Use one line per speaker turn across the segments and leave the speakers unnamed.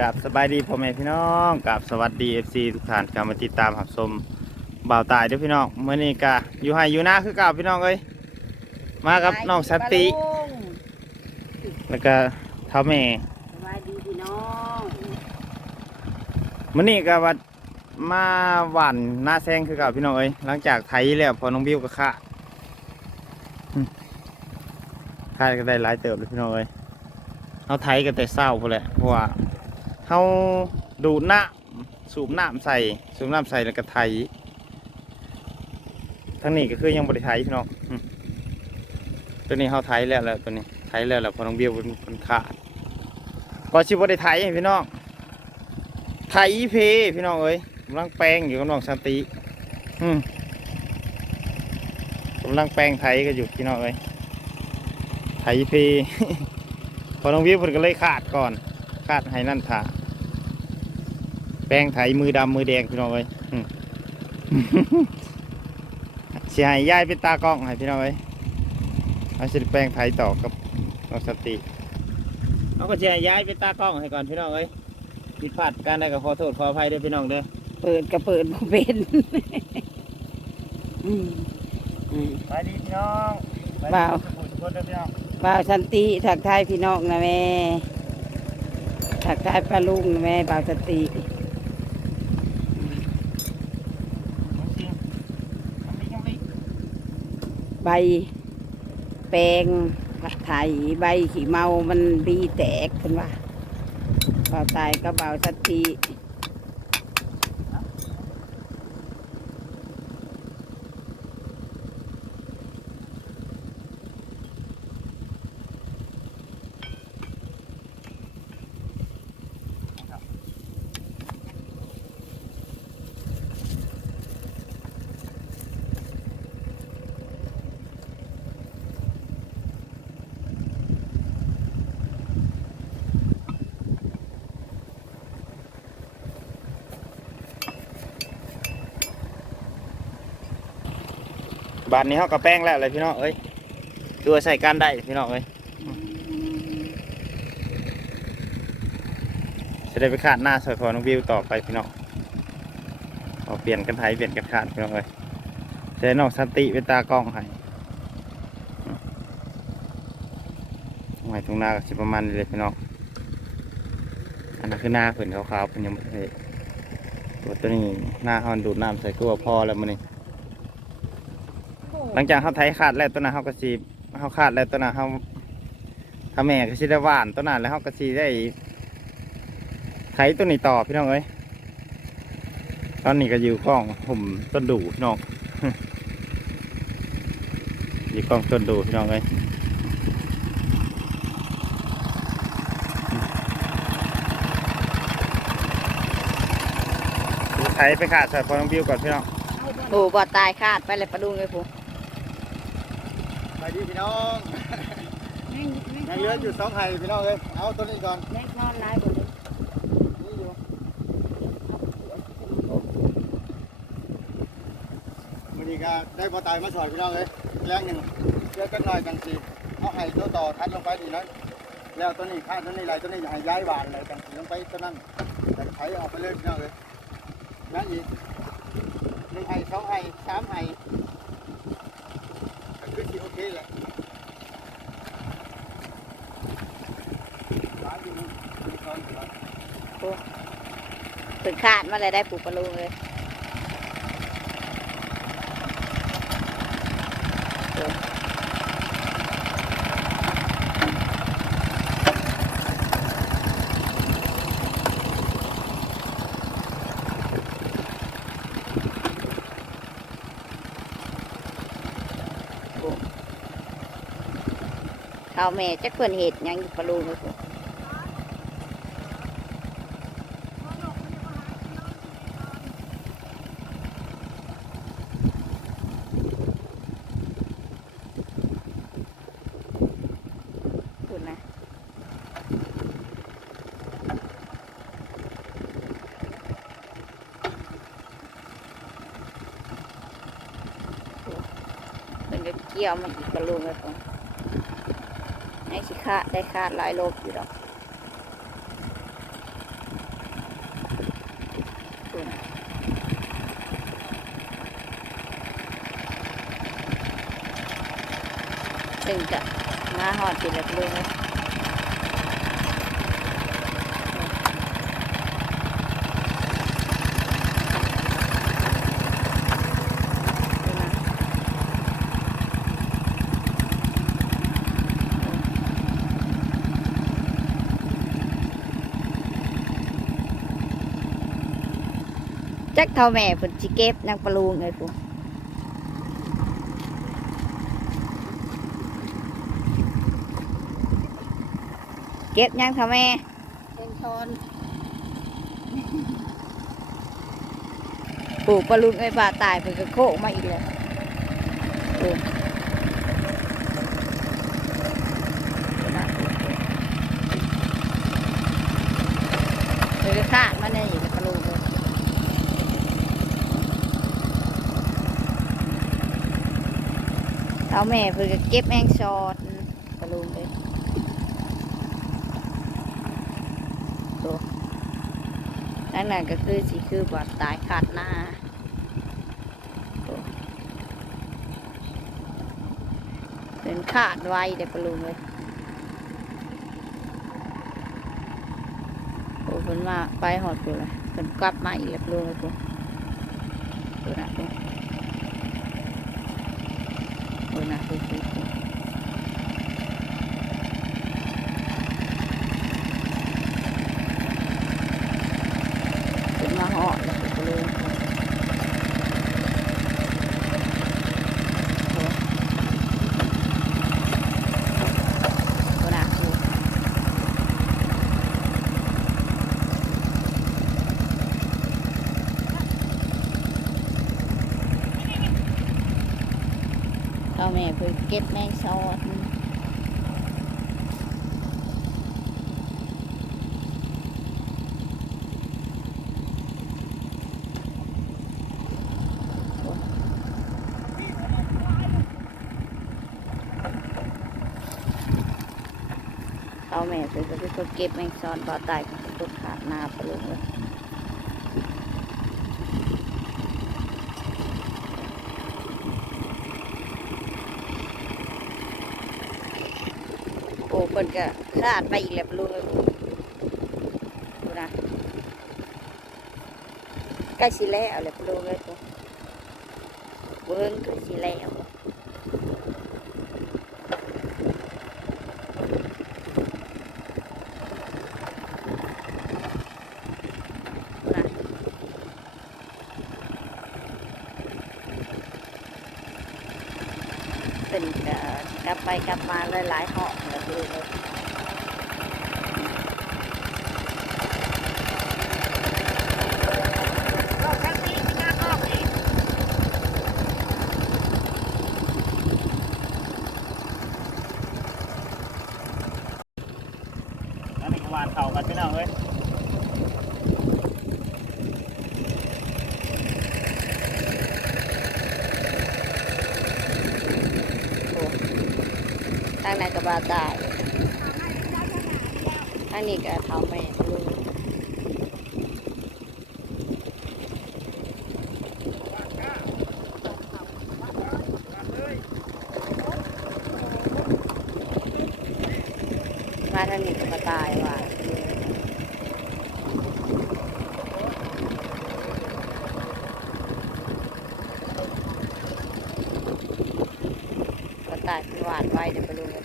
กับสบายดีพ่อแม่พี่น้องกับสวัสดีเอฟซีทุกท่านกามาติดตามหับชมบ่าวตายเด้วยพี่น้องเมื่อนี้กะอยู่ให้อยู่หน้าคือเก่าพี่น้องเอ้ยมากับน้องสันติแล้วก็เท่าแม่
สบายดีพี่น้อง
มื่อนี้ก็ว่ามาหวานหน้าแซงคือเก่าพี่น้องเอ้ยหลังจากไถแล้วพอน้องบิวก็ฆ่าอืมฆ่าก็ได้หลายเติบเลยพี่น้องเอ้ยเขาไถกันแต่เศร้าพอแหละเพราะว่า เขาดูดน้ำสูบน้ำใส่สูบน้ำใส่แล้วก็ไถทั้งนี้ก็คือยังบริไถพี่น้องตัวนี้เขาไถแล้วแล้วตัวนี้ไถแล้วแล้วพอน้องบิวเป็นคนขาดก็ชิบได้ไถให้พี่น้องไทยเพพี่น้องเอ้ยกำลังแปลงอยู่กับน้องสันติอืมกำลังแปลงไทยก็อยู่พี่น้องเอ้ยไทยเพพอน้องวิวเพิ่นก็เลยขาดก่อน ขาดให้นั่นถ่า แปลงไทยมือดำมือแดงพี่น้องเอ้ยอืมเสียหายยายเป็นตากล้องให้พี่น้องเอ้ยเอาสิแปลงไทยต่อกับน้องสันติเอาก็เสียหายยายเป็นตากล้องให้ก่อนพี่น้องเอ้ยผิดพลาดการใดก็ขอโทษขออภัยด้วยพี่น้องเด้อ
เปิดก็เปิดบ่เป็นอืมอืม
ไปดีพี่น้อง
บ่าว
ทุกคนเด้อพี่น้อง
บ่าวสันติทักทายพี่น้องนะแม่ทักทายป้าลุงนะแม่บ่าวสันติ
จริงทำดีจังเลย
ใบ แปลงไถใบขี้เมามันบีแตกขึ้นว่าเบาตายก็บ่าสันติ
บานนี้เขากับแป้งแล้วเลยพี่น้องเอ้ยตัวใส่การได้พี่น้องเอ้ยจะได้ไปขาดหน้าสอยพอน้องวิวต่อไปพี่น้องเอาเปลี่ยนกันไทยเปลี่ยนกันขาดพี่น้องเอ้ยใช้น้องสันติเป็นตากล้องให้หมายตรงหน้าก็สิประมาณนี้เลยพี่น้องอันนั้นคือหน้าเพิ่นขาวๆเพิ่นยังไม่ตัวตัวนี้หน้าเขาดูดน้ำใส่ก็ว่าพอแล้วมันนี่ หลังจากเขาไถขาดแล้วตัวนั้นเขาก็สีเขาขาดแล้วตัวนั้นเขาถ้าแม่ก็สิได้หวานตัวนั้นแล้วเขาก็สีได้ไถตัวนี้ต่อพี่น้องเอ้ยตอนนี้ก็อยู่กล้องผมต้นดูพี่น้องอยู่กล้องต้นดูพี่น้องเอ้ยไถไปขาดใส่พอน้องบิวก่อนพี่น้อง
โอ้บ่ตายขาดไปเลยป้าลุงเลยผม
ไปดีพี่น้องยังเหลืออยู่สองไห่พี่น้องเลยเอาตัวนี้ก่อน
แม่นอนร้ายหมดเลย
นี่อยู่วันนี้ก็ได้พอตายมาสอนพี่น้องเลยแรงหนึ่งเยอะกันหน่อยกันสิเอาไห่ตัวต่อทัดลงไปดีนะแล้วตัวนี้ข้างตัวนี้ไรตัวนี้ให้ย้ายหวานเลยกันสิลงไปตัวนั้นแต่ไถออกไปเลยพี่น้องเลยนั่นอีกหนึ่งไห่สองไห่สามไห่ก็ คือสิโอเคแหละหวานอยู่นี่มีช้อนอยู่แล้
ถึงขาดมาเลยได้ปลูกปลาลุงเลยเขาแม่จะเพื่อนเห็ดยังอยู่ปลาลุงเลยผมคุณนะเป็นก็เกี่ยวมันอีกปลาลุงเลยผม ไอ้ขี้ขาได้ขาดหลายโลบอยู่หรอกตึงจะมาหอดติดแบบวเลย จักเท่าแม่ผลจิเก็บนางปลาลูงเลยกูเก็บยังค่ะแม่เป็นชอนปลูกปลาลุงไอ้ปลาตายเพิ่นก็โคกมาอีกแล้วปลูกเพิ่นก็ขาดมาในอีกแล้วปลาลุงเลย เอาแม่เพิ่นก็เก็บแมงชอดปลาลุงเลยนั่นน่ะก็คือสิคือแบบตายขาดหน้าโอ้เป็นขาดไว้เด็กปลุงเลยโอ้เพิ่นมาไปหอดกูเลยเพิ่นกลับมาอีกแล้วปลุงเลยกูดูนะกูดูนะกู กูกูเพิ่นมาหอดแล้วกูปลุงโอ้ดูนะกู เอาแม่เพิ่นเก็บแมงซอดเอาแม่เพิ่นก็เป็นคนเก็บแมงซอนบ่ตายก็เป็นคนขาดหน้าไปเลย เพิ่นก็คลาดไปอีกแล้วปะลุงเอ้ยดูนะใกล้สิแล้วแหละปะลุงเอ้ยกูเบิ่งใกล้สิแล้วเป็นก็กลับไปกลับมาหลายๆหอบ แล้วปะลุงเอ้ย
นั่นนี่ก็หวานเข่ากันพี่น้องเอ้ย
ทางในกระบาตายอันนี้ก็เท้าแม่ลูกมาทางนี้กระบาตายว่ะตายเป็นหวานไว้เดี๋ยวไปดูกัน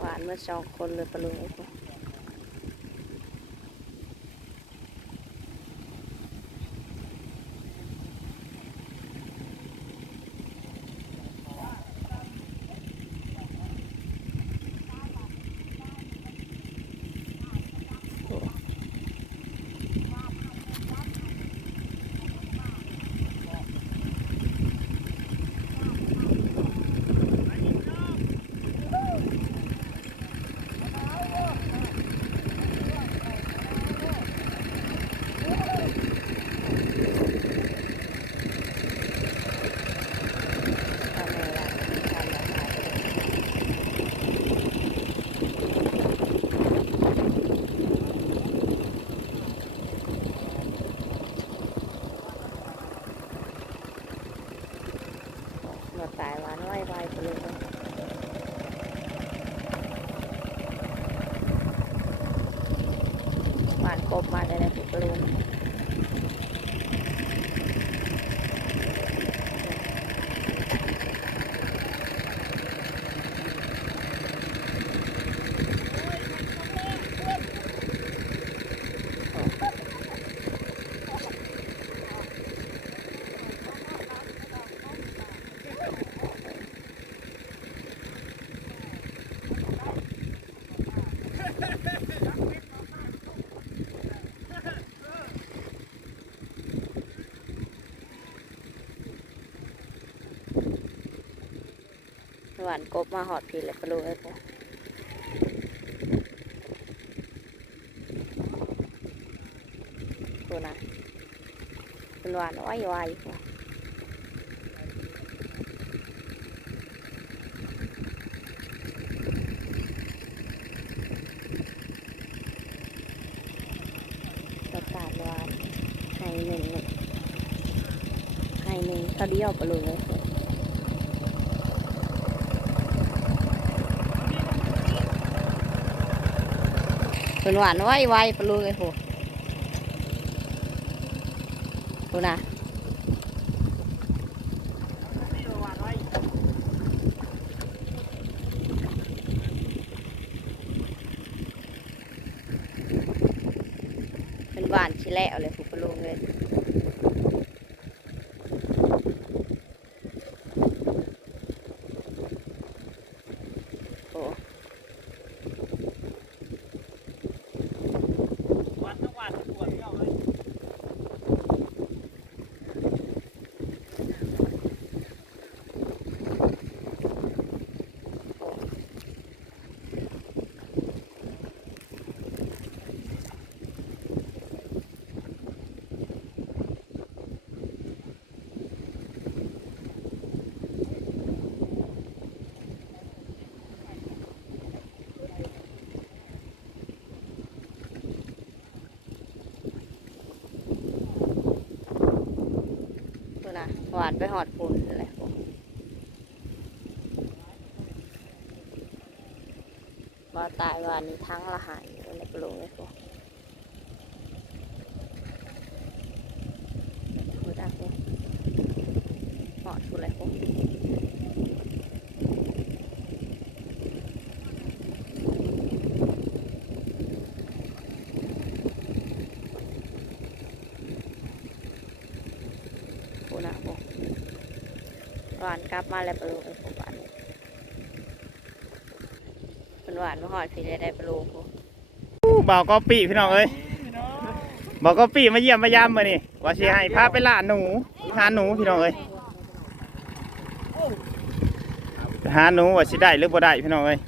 หวานเมื่อ สองคนเลยปะลุง กบมาเลยนะพี่ปลุงานกบมาหอดพี่เลยปลุงไอ้พวกดูนะเป็นหวานไว้ไว้พวกประกาศวานให้หนึ่งหนึ่งให้หนึ่งเขาเดียวปลุงไอ้พวก เป็นหวานไว้ไว้ปลาลูกไอ้โหดูนะเป็นหวานชิแล้วเลยผูปลาลูกเลยโอ้ ดูนะห วานไปหอดฝุ่นอะไรว่าตายวันนี้ทั้งละหายอยู่ในลุงเลยพวกดูนะพวกหอดฝุ่นอะไรพวกดูนะพวกหวานกลับมาแล้วปลุงไอ้พวกหวานเป็นหวานมาหอดพี่เลยได้ปลุงพวก
บ่าวก็ปีพี่น้องเอ้ยบ่าวก็ปีมาเยี่ยมมายามมานี่ว่าสิให้พาไปล่าหนูหาหนูพี่น้องเอ้ยหาหนูว่าสิได้หรือบ่ได้พี่น้องเอ้ย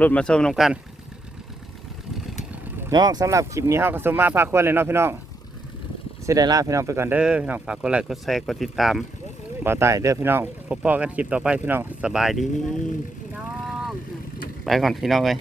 รุ่นมาชมน้ำกันน้องสำหรับคลิปนี้เฮาก็สมมาพาควรเลยเนาะพี่น้องสิได้ลาพี่น้องไปก่อนเด้อพี่น้องฝากกดไลค์กดแชร์กดติดตาม บ่าวใต้เด้อพี่น้องพบปอกันคลิปต่อไปพี่น้องสบายดี
พี่น้อง
ไปก่อนพี่น้องเอ้ย